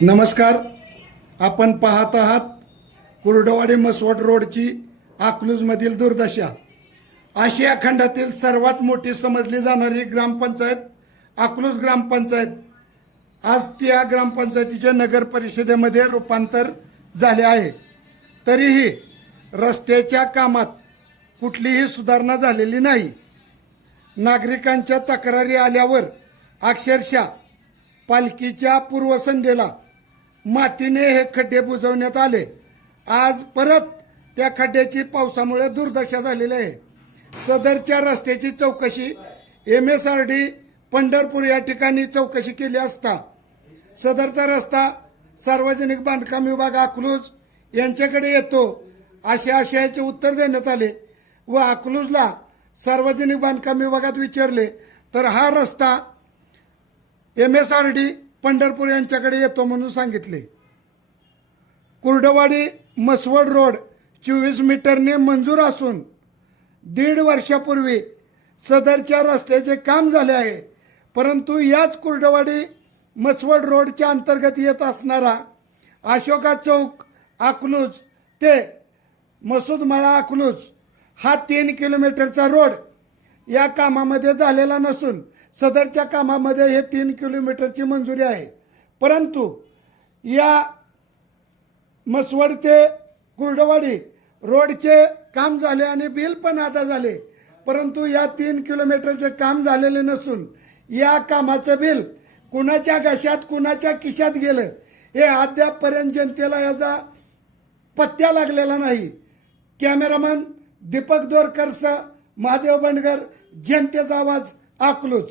नमस्कार. आपण पाहत आहात कुर्डवाडी मसवड रोडची अकलूजमधील दुर्दशा. आशिया खंडातील सर्वात मोठी समजली जाणारी ग्रामपंचायत अकलूज ग्रामपंचायत आज त्या ग्रामपंचायतीचे नगर परिषदेमध्ये रूपांतर झाले आहे. तरीही रस्त्याच्या कामात कुठलीही सुधारणा झालेली नाही. नागरिकांच्या तक्रारी आल्यावर अक्षरशः पालखीच्या पूर्वसंध्येला मातीने हे खड्डे बुजवण्यात आले. आज परत त्या खड्ड्याची पावसामुळे दुर्दशा झालेली आहे. सदरच्या रस्त्याची चौकशी MSRD पंढरपूर या ठिकाणी चौकशी केली असता सदरचा रस्ता सार्वजनिक बांधकाम विभाग अकलूज यांच्याकडे येतो अशा आशयाचे उत्तर देण्यात आले व अकलूजला सार्वजनिक बांधकाम विभागात विचारले तर हा रस्ता MSRD पंढरपूर यांच्याकडे येतो म्हणून सांगितले. कुर्डवाडी मसवड रोड 24 मीटरने मंजूर असून 1.5 वर्षापूर्वी सदरच्या रस्त्याचे काम झाले आहे. परंतु याच कुर्डवाडी मसवड रोडच्या अंतर्गत येत असणारा अशोका चौक अकलूज ते मसूदमाळा अकलूज हा 3 किलोमीटरचा रोड या कामामध्ये झालेला नसून सदरच्या कामामध्ये हे 3 किलोमीटरची मंजुरी आहे. परंतु या मसवड ते कुर्डवाडी रोडचे काम झाले आणि बिल पण अदा झाले. परंतु या 3 किलोमीटरचे काम झालेले नसून या कामाचं बिल कुणाच्या घशात कुणाच्या खिशात गेलं हे अद्यापपर्यंत जनतेला याचा पत्त्या लागलेला नाही. कॅमेरामन दीपक दोरकरसह महादेव बंडगर, जनतेचा आवाज, अकलूज.